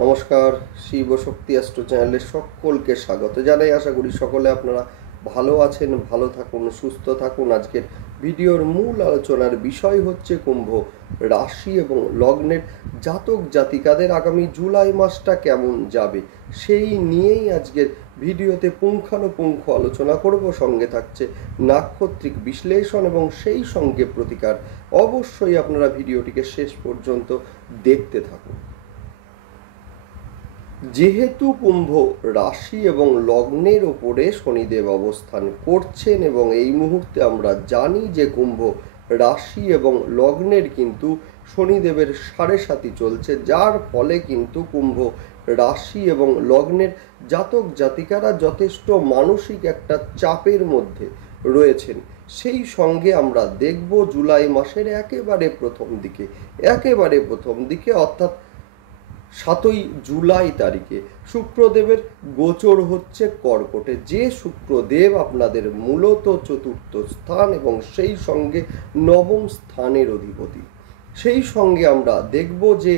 নমস্কার, শিব শক্তি অ্যাস্ট্রো চ্যানেলে সকলকে স্বাগত জানাই। আশা করি সকলে আপনারা ভালো আছেন, ভালো থাকুন, সুস্থ থাকুন। আজকের ভিডিওর মূল আলোচনার বিষয় হচ্ছে কুম্ভ রাশি এবং লগ্নের জাতক জাতিকাদের আগামী জুলাই মাসটা কেমন যাবে সেই নিয়েই আজকের ভিডিওতে পুঙ্খানুপুঙ্খ আলোচনা করব। সঙ্গে থাকছে নাক্ষত্রিক বিশ্লেষণ এবং সেই সঙ্গে প্রতিকার। অবশ্যই আপনারা ভিডিওটিকে শেষ পর্যন্ত দেখতে থাকুন। যেহেতু কুম্ভ রাশি এবং লগ্নের ওপরে শনিদেব অবস্থান করছেন এবং এই মুহূর্তে আমরা জানি যে কুম্ভ রাশি এবং লগ্নের কিন্তু শনিদেবের 7.5 চলছে, যার ফলে কিন্তু কুম্ভ রাশি এবং লগ্নের জাতক জাতিকারা যথেষ্ট মানসিক একটা চাপের মধ্যে রয়েছেন। সেই সঙ্গে আমরা দেখব জুলাই মাসের একেবারে প্রথম দিকে অর্থাৎ 7ই জুলাই তারিখে শুক্রদেবের গোচর হচ্ছে কর্কটে। যে শুক্রদেব আপনাদের মূলত চতুর্থ স্থান এবং সেই সঙ্গে নবম স্থানের অধিপতি। সেই সঙ্গে আমরা দেখব যে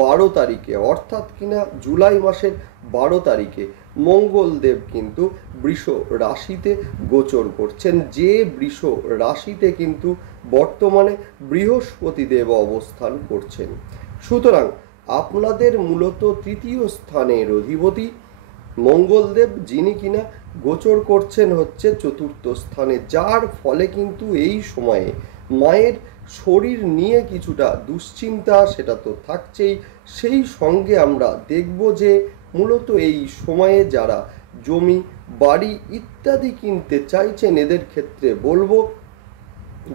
12 তারিখে অর্থাৎ কিনা জুলাই মাসের 12 তারিখে মঙ্গলদেব কিন্তু বৃষ রাশিতে গোচর করছেন। যে বৃষ রাশিতে কিন্তু বর্তমানে বৃহস্পতি দেব অবস্থান করছেন। সুতরাং আপনাদের মূলত তৃতীয় স্থানের অধিপতি মঙ্গলদেব, যিনি কিনা গোচর করছেন হচ্ছে চতুর্থ স্থানে, যার ফলে কিন্তু এই সময়ে মায়ের শরীর নিয়ে কিছুটা দুশ্চিন্তা সেটা তো থাকছেই। সেই সঙ্গে আমরা দেখব যে মূলত এই সময়ে যারা জমি বাড়ি ইত্যাদি কিনতে চাইছেন এদের ক্ষেত্রে বলবো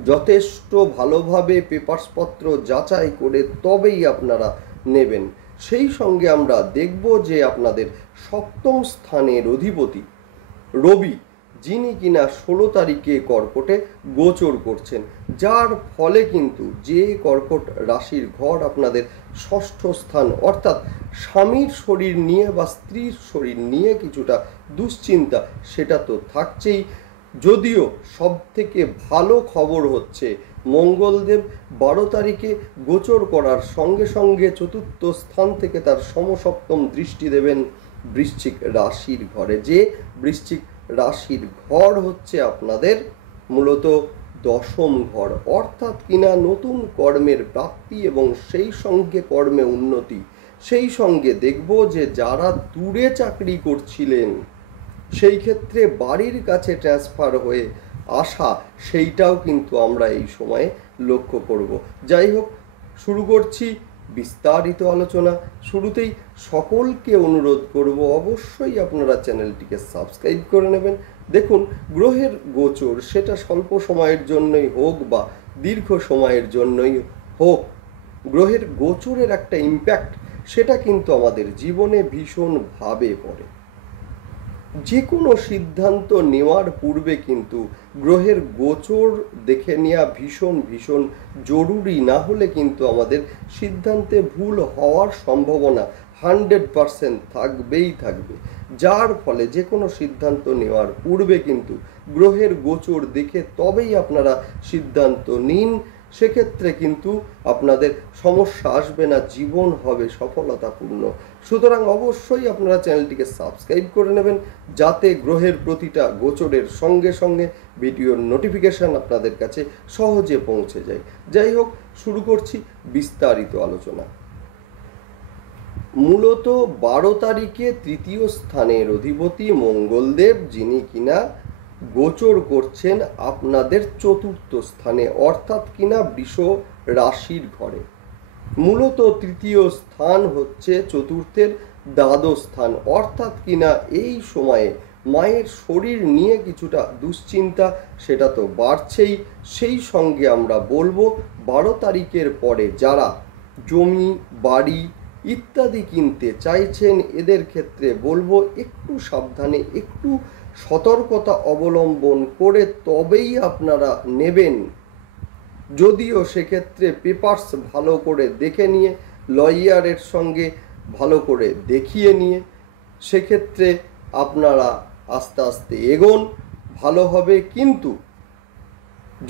যথেষ্ট ভালোভাবে পেপারসপত্র যাচাই করে তবেই আপনারা নেবেন। সেই সঙ্গে আমরা দেখব যে আপনাদের সপ্তম স্থানের অধিপতি রবি, যিনি কিনা 16 তারিখে কর্কটে গোচর করছেন, যার ফলে কিন্তু যে কর্কট রাশির ঘর আপনাদের ষষ্ঠ স্থান অর্থাৎ স্বামীর শরীর নিয়ে বা স্ত্রীর শরীর নিয়ে কিছুটা দুশ্চিন্তা সেটা তো থাকছেই। যদিও সব থেকে ভালো খবর হচ্ছে মঙ্গলদেব 12 তারিখে গোচর করার সঙ্গে সঙ্গে চতুর্থ স্থান থেকে তার সমসপ্তম দৃষ্টি দেবেন বৃশ্চিক রাশির ঘরে। যে বৃশ্চিক রাশির ঘর হচ্ছে আপনাদের মূলত দশম ঘর, অর্থাৎ কিনা নতুন কর্মের প্রাপ্তি এবং সেই সঙ্গে কর্মে উন্নতি। সেই সঙ্গে দেখব যে যারা দূরে চাকরি করছিলেন সেই ক্ষেত্রে বাড়ির কাছে ট্রান্সফার হয়ে আসা সেইটাও কিন্তু আমরা এই সময়ে লক্ষ্য করব। যাই হোক, শুরু করছি বিস্তারিত আলোচনা। শুরুতেই সকলকে অনুরোধ করব অবশ্যই আপনারা চ্যানেলটিকে সাবস্ক্রাইব করে নেবেন। দেখুন, গ্রহের গোচর সেটা স্বল্প সময়ের জন্যই হোক বা দীর্ঘ সময়ের জন্যই হোক, গ্রহের গোচরের একটা ইম্প্যাক্ট সেটা কিন্তু আমাদের জীবনে ভীষণভাবে পড়ে। যে কোনো সিদ্ধান্ত নেওয়ার পূর্বে কিন্তু গ্রহের গোচর দেখে নেওয়া ভীষণ জরুরি। না হলে কিন্তু আমাদের সিদ্ধান্তে ভুল হওয়ার সম্ভাবনা 100% থাকবে। যার ফলে যে কোনো সিদ্ধান্ত নেওয়ার পূর্বে কিন্তু গ্রহের গোচর দেখে তবেই আপনারা সিদ্ধান্ত নিন। সেক্ষেত্রে কিন্তু আপনাদের সমস্যা আসবে না, জীবন হবে সফলতাপূর্ণ। সুতরাং অবশ্যই আপনারা চ্যানেলটিকে সাবস্ক্রাইব করে নেবেন যাতে গ্রহের প্রতিটা গোচরের সঙ্গে সঙ্গে ভিডিওর নোটিফিকেশান আপনাদের কাছে সহজে পৌঁছে যায়। যাই হোক, শুরু করছি বিস্তারিত আলোচনা। মূলত 12 তারিখে তৃতীয় স্থানের অধিপতি মঙ্গলদেব, যিনি কিনা গোচর করছেন আপনাদের চতুর্থ স্থানে অর্থাৎ কিনা বৃষ রাশির ঘরে। মূলত তৃতীয় স্থান হচ্ছে চতুর্থের দ্বাদশ স্থান, অর্থাৎ কিনা এই সময়ে মায়ের শরীর নিয়ে কিছুটা দুশ্চিন্তা সেটা তো বাড়ছেই। সেই সঙ্গে আমরা বলবো 12 তারিখের পরে যারা জমি বাড়ি ইত্যাদি কিনতে চাইছেন এদের ক্ষেত্রে বলবো একটু সাবধানে, একটু সতর্কতা অবলম্বন করে তবেই আপনারা নেবেন। যদিও সেক্ষেত্রে পেপারস ভালো করে দেখে নিয়ে লয়ারের সঙ্গে ভালো করে দেখিয়ে নিয়ে সেক্ষেত্রে আপনারা আস্তে আস্তে এগোন, ভালো হবে। কিন্তু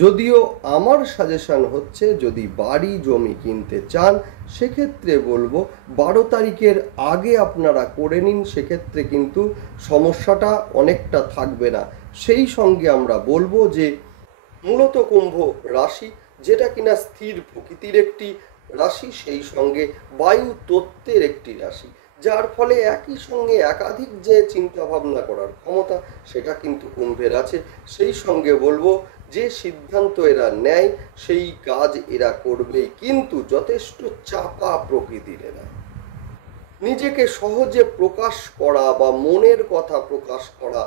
যদিও আমার সাজেশন হচ্ছে যদি বাড়ি জমি কিনতে চান সেক্ষেত্রে বলবো 12 তারিখের আগে আপনারা করে নিন, সেক্ষেত্রে কিন্তু সমস্যাটা অনেকটা থাকবে না। সেই সঙ্গে আমরা বলবো যে মূলত কুম্ভ রাশি যেটা কিনা স্থির প্রকৃতির একটি রাশি, সেই সঙ্গে বায়ু তত্ত্বের একটি রাশি, যার ফলে একই সঙ্গে একাধিক যে চিন্তা ভাবনা করার ক্ষমতা সেটা কিন্তু কুম্ভের আছে। সেই সঙ্গে বলবো যে সিদ্ধান্ত এরা নেয় সেই কাজ এরা করবেই, কিন্তু যথেষ্ট চাপা প্রকৃতির এরা। নিজেকে সহজে প্রকাশ করা বা মনের কথা প্রকাশ করা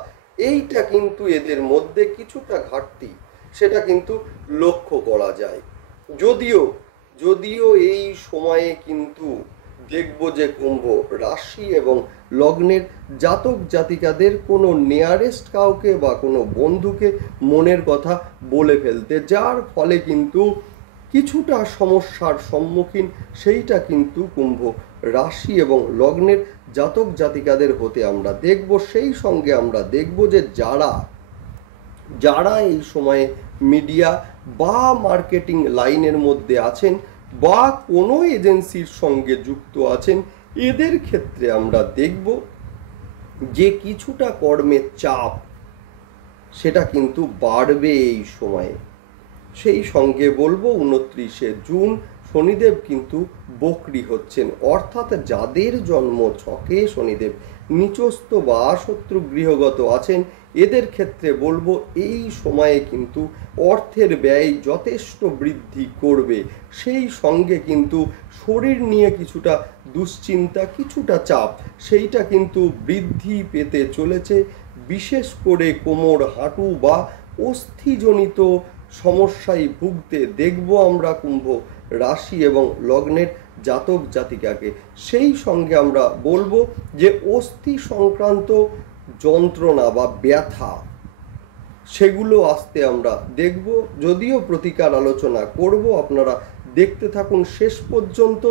এইটা কিন্তু এদের মধ্যে কিছুটা ঘাটতি, সেটা কিন্তু লক্ষ্য করা যায়। যদিও যদিও এই সময়ে কিন্তু দেখব যে কুম্ভ রাশি এবং লগ্নের জাতক জাতিকাদের কোনো নিয়ারেস্ট কাউকে বা কোনো বন্ধুকে মনের কথা বলে ফেলতে, যার ফলে কিন্তু কিছুটা সমস্যার সম্মুখীন সেইটা কিন্তু কুম্ভ রাশি এবং লগ্নের জাতক জাতিকাদের হতে আমরা দেখব। সেই সঙ্গে আমরা দেখব যে যারা এই সময়ে মিডিয়া বা মার্কেটিং লাইনের মধ্যে আছেন বা কোনো এজেন্সির সঙ্গে যুক্ত আছেন, এদের ক্ষেত্রে আমরা দেখব যে কিছুটা কর্মের চাপ সেটা কিন্তু বাড়বে এই সময়ে। সেই সঙ্গে বলবো 29শে জুন শনিদেব কিন্তু বক্রী হচ্ছেন, অর্থাৎ যাদের জন্ম ছকে শনিদেব নিচস্থ বা শত্রু গৃহগত আছেন, এদের ক্ষেত্রে বলবো এই সময়ে কিন্তু অর্থের ব্যয় যথেষ্ট বৃদ্ধি করবে। সেই সঙ্গে কিন্তু শরীর নিয়ে কিছুটা দুশ্চিন্তা, কিছুটা চাপ সেইটা কিন্তু বৃদ্ধি পেতে চলেছে। বিশেষ করে কোমর, হাঁটু বা অস্থিজনিত সমস্যায় ভুগতে দেখব আমরা কুম্ভ রাশি এবং লগ্নের জাতক জাতিকাকে। সেই সঙ্গে আমরা বলবো যে অস্থি সংক্রান্ত যন্ত্রণা বা ব্যথা সেগুলো আসতে আমরা দেখব, যদিও প্রতিকার আলোচনা করব, আপনারা দেখতে থাকুন শেষ পর্যন্ত।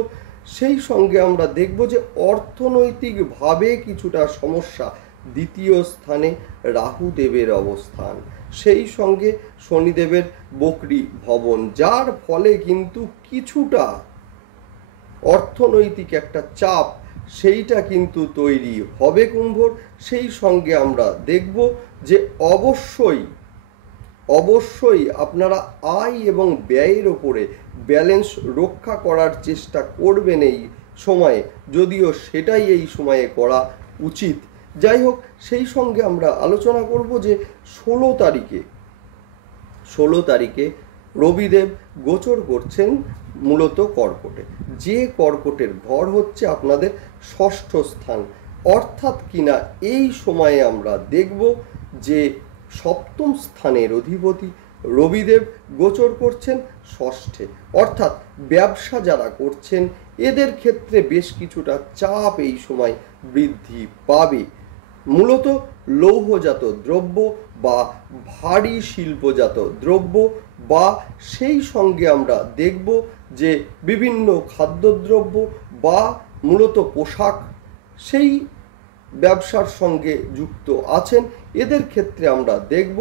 সেই সঙ্গে আমরা দেখব যে অর্থনৈতিকভাবে কিছুটা সমস্যা, দ্বিতীয় স্থানে রাহুদেবের অবস্থান, সেই সঙ্গে শনিদেবের বক্রী ভবন, যার ফলে কিন্তু কিছুটা অর্থনৈতিক একটা চাপ সেইটা কিন্তু তৈরি হবে কুম্ভর। সেই সঙ্গে আমরা দেখব যে অবশ্যই আপনারা আয় এবং ব্যয়ের ওপরে ব্যালেন্স রক্ষা করার চেষ্টা করবেন এই সময়ে, যদিও সেটাই এই সময়ে করা উচিত। যাই হোক, সেই সঙ্গে আমরা আলোচনা করব যে 16 তারিখে রবিদেব গোচর করছেন মূলত কর্কটে, যে কর্কটের ঘর হচ্ছে আপনাদের ষষ্ঠ স্থান, অর্থাৎ কিনা এই সময়ে আমরা দেখব যে সপ্তম স্থানের অধিপতি রবিদেব গোচর করছেন ষষ্ঠে, অর্থাৎ ব্যবসা যারা করছেন এদের ক্ষেত্রে বেশ কিছুটা চাপ এই সময় বৃদ্ধি পাবে। মূলত লৌহজাত দ্রব্য বা ভারী শিল্পজাত দ্রব্য বা সেই সঙ্গে আমরা দেখব যে বিভিন্ন খাদ্যদ্রব্য বা মূলত পোশাক সেই ব্যবসার সঙ্গে যুক্ত আছেন, এদের ক্ষেত্রে আমরা দেখব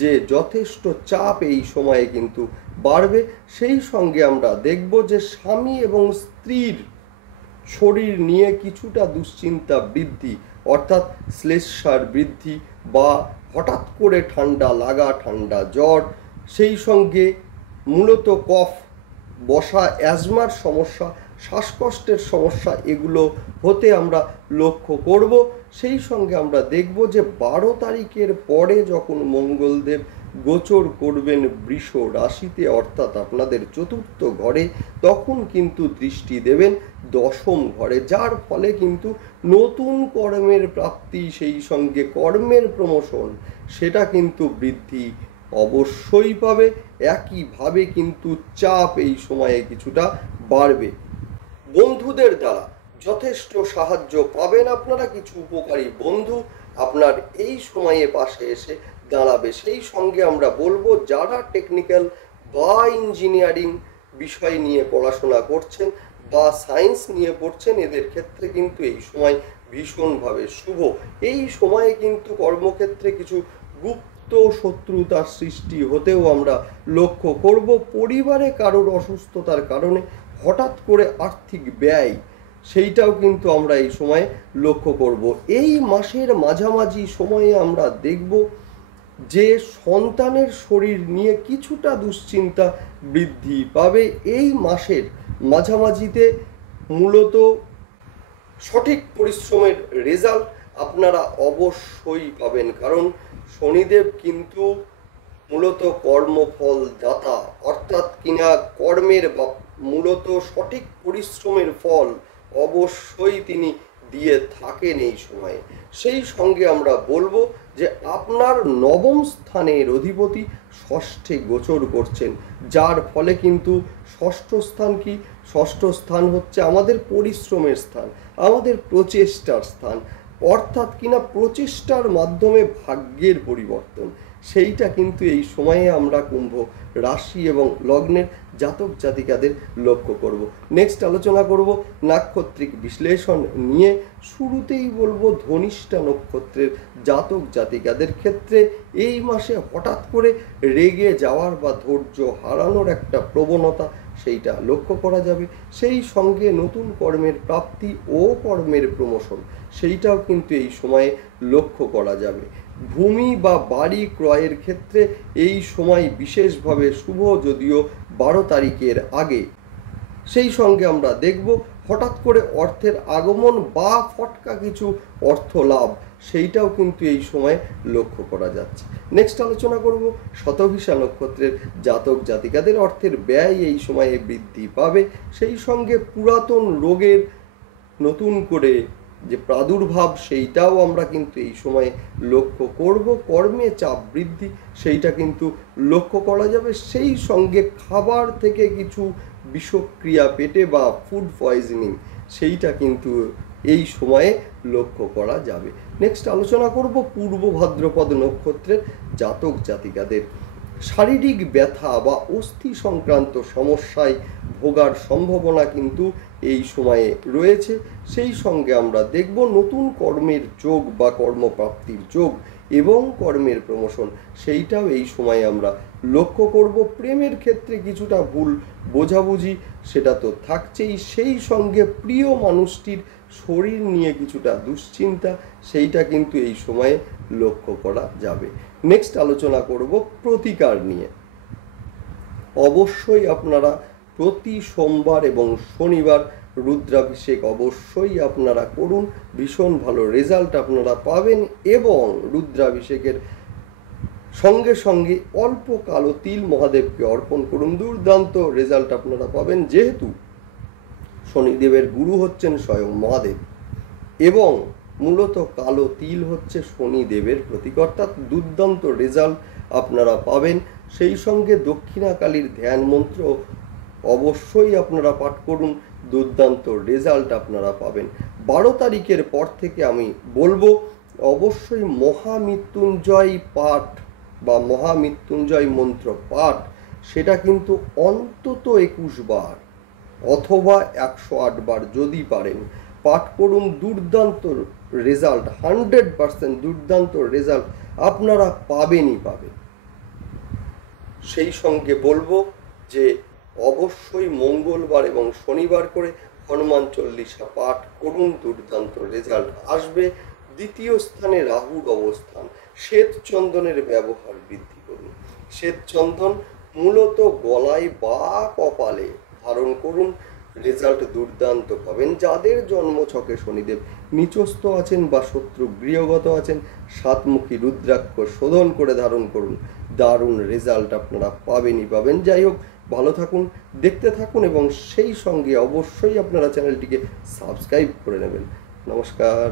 যে যথেষ্ট চাপ এই সময়ে কিন্তু বাড়বে। সেই সঙ্গে আমরা দেখব যে স্বামী এবং স্ত্রীর শরীর নিয়ে কিছুটা দুশ্চিন্তা বৃদ্ধি, অর্থাৎ শ্লেষ্মার বৃদ্ধি বা হঠাৎ করে ঠান্ডা লাগা, ঠান্ডা জ্বর, সেই সঙ্গে মূলত কফ বসা, অ্যাজমার সমস্যা, শ্বাসকষ্টের সমস্যা, এগুলো হতে আমরা লক্ষ্য করব। সেই সঙ্গে আমরা দেখব যে 12 তারিখের পরে যখন মঙ্গলদেব গোচর করবেন বৃষ রাশিতে, অর্থাৎ আপনাদের চতুর্থ ঘরে, তখন কিন্তু দৃষ্টি দেবেন দশম ঘরে, যার ফলে কিন্তু নতুন কর্মের প্রাপ্তি, সেই সঙ্গে কর্মের প্রমোশন সেটা কিন্তু বৃদ্ধি অবশ্যই পাবে। একইভাবে কিন্তু চাপ এই সময়ে কিছুটা বাড়বে। বন্ধুদের দ্বারা যথেষ্ট সাহায্য পাবেন আপনারা, কিছু উপকারী বন্ধু আপনার এই সময়ে পাশে এসে দাঁড়াবে। সেই সঙ্গে আমরা বলবো যারা টেকনিক্যাল বা ইঞ্জিনিয়ারিং বিষয় নিয়ে পড়াশোনা করছেন বা সায়েন্স নিয়ে পড়ছেন, এদের ক্ষেত্রে কিন্তু এই সময় ভীষণভাবে শুভ। এই সময়ে কিন্তু কর্মক্ষেত্রে কিছু গুপ্ত শত্রুতার সৃষ্টি হতেও আমরা লক্ষ্য করব। পরিবারে কারোর অসুস্থতার কারণে হঠাৎ করে আর্থিক ব্যয় সেইটাও কিন্তু আমরা এই সময়ে লক্ষ্য করব। এই মাসের মাঝামাঝি সময়ে আমরা দেখব যে সন্তানের শরীর নিয়ে কিছুটা দুশ্চিন্তা বৃদ্ধি পাবে। এই মাসের মাঝামাঝিতে মূলত সঠিক পরিশ্রমের রেজাল্ট আপনারা অবশ্যই পাবেন, কারণ শনিদেব কিন্তু মূলত কর্মফল দাতা, অর্থাৎ কিনা কর্মের বা মূলত সঠিক পরিশ্রমের ফল অবশ্যই তিনি দিয়ে থাকেন এই সময়ে। সেই সঙ্গে আমরা বলবো যে আপনার নবম স্থানের অধিপতি ষষ্ঠে গোচর করছেন, যার ফলে কিন্তু ষষ্ঠ স্থান কি? ষষ্ঠ স্থান হচ্ছে আমাদের পরিশ্রমের স্থান, আমাদের প্রচেষ্টার স্থান, অর্থাৎ কিনা প্রচেষ্টার মাধ্যমে ভাগ্যের পরিবর্তন, সেইটা কিন্তু এই সময়ে আমরা কুম্ভ রাশি এবং লগ্নের জাতক জাতিকাদের লক্ষ্য করব। নেক্সট আলোচনা করব নাক্ষত্রিক বিশ্লেষণ নিয়ে। শুরুতেই বলবো ধনিষ্ঠা নক্ষত্রের জাতক জাতিকাদের ক্ষেত্রে এই মাসে হঠাৎ করে রেগে যাওয়ার বা ধৈর্য হারানোর একটা প্রবণতা সেইটা লক্ষ্য করা যাবে। সেই সঙ্গে নতুন কর্মের প্রাপ্তি ও কর্মের প্রমোশন সেইটাও কিন্তু এই সময়ে লক্ষ্য করা যাবে। ভূমি বা বাড়ি ক্রয়ের ক্ষেত্রে এই সময় বিশেষভাবে শুভ, যদিও 12 তারিখের আগে। সেই সঙ্গে আমরা দেখব হঠাৎ করে অর্থের আগমন বা ফটকা কিছু অর্থ লাভ, সেইটাও কিন্তু এই সময় লক্ষ্য করা যাচ্ছে। নেক্সট আলোচনা করব শতভিষা নক্ষত্রের জাতক জাতিকাদের অর্থের ব্যয় এই সময়ে বৃদ্ধি পাবে। সেই সঙ্গে পুরাতন রোগের নতুন করে যে প্রাদুর্ভাব সেইটাও আমরা কিন্তু এই সময়ে লক্ষ্য করব। কর্মে চাপ বৃদ্ধি সেইটা কিন্তু লক্ষ্য করা যাবে। সেই সঙ্গে খাবার থেকে কিছু বিষক্রিয়া পেটে বা ফুড পয়জনিং সেইটা কিন্তু এই সময়ে লক্ষ্য করা যাবে। নেক্সট আলোচনা করব পূর্ব ভাদ্রপদ নক্ষত্রের জাতক জাতিকাদের শারীরিক ব্যথা বা অস্থি সংক্রান্ত সমস্যায় ভোগার সম্ভাবনা কিন্তু এই সময়ে রয়েছে। সেই সঙ্গে আমরা দেখব নতুন কর্মের যোগ বা কর্মপ্রাপ্তির যোগ এবং কর্মের প্রমোশন সেইটাও এই সময়ে আমরা লক্ষ্য করব। প্রেমের ক্ষেত্রে কিছুটা ভুল বোঝাবুঝি সেটা তো থাকছেই, সেই সঙ্গে প্রিয় মানুষটির শরীর নিয়ে কিছুটা দুশ্চিন্তা সেইটা কিন্তু এই সময়ে লক্ষ্য করা যাবে। নেক্সট আলোচনা করব প্রতিকার নিয়ে। অবশ্যই আপনারা প্রতি সোমবার এবং শনিবার রুদ্রাভিষেক অবশ্যই আপনারা করুন, ভীষণ ভালো রেজাল্ট আপনারা পাবেন। এবং রুদ্রাভিষেকের সঙ্গে সঙ্গে অল্প কালো তিল মহাদেবকে অর্পণ করুন, দুর্দান্ত রেজাল্ট আপনারা পাবেন। যেহেতু শনিদেবের গুরু হচ্ছেন স্বয়ং মহাদেব এবং মূলত কালো তিল হচ্ছে শনিদেবের প্রতীক, অর্থাৎ দুর্দান্ত রেজাল্ট আপনারা পাবেন। সেই সঙ্গে দক্ষিণাকালীর ধ্যান মন্ত্র অবশ্যই আপনারা পাঠ করুন, দুর্দান্ত রেজাল্ট আপনারা পাবেন। 12 তারিখের পর থেকে আমি বলবো অবশ্যই মহামৃত্যুঞ্জয় পাঠ বা মহামৃত্যুঞ্জয় মন্ত্র পাঠ সেটা কিন্তু অন্তত 21 বার অথবা 108 বার যদি পারেন পাঠ করুন। দুর্দান্ত রেজাল্ট, 100% দুর্দান্ত রেজাল্ট আপনারা পাবেনই পাবেন। সেই সঙ্গে বলবো যে অবশ্যই মঙ্গলবার এবং শনিবার করে হনুমান চল্লিশা পাঠ করুন, দুর্দান্ত রেজাল্ট আসবে। দ্বিতীয় স্থানে রাহুর অবস্থান, শ্বেত চন্দনের ব্যবহার বৃদ্ধি করুন। শ্বেত চন্দন মূলত গলায় বা কপালে ধারণ করুন, রেজাল্ট দুর্দান্ত পাবেন। যাদের জন্মছকে শনিদেব নিচস্থ আছেন বা শত্রু গৃহগত আছেন, সাতমুখী রুদ্রাক্ষ শোধন করে ধারণ করুন, দারুণ রেজাল্ট আপনারা পাবেনই পাবেন। যাই হোক, ভালো থাকুন, দেখতে থাকুন এবং সেই সঙ্গে অবশ্যই আপনারা চ্যানেলটিকে সাবস্ক্রাইব করে নেবেন। নমস্কার।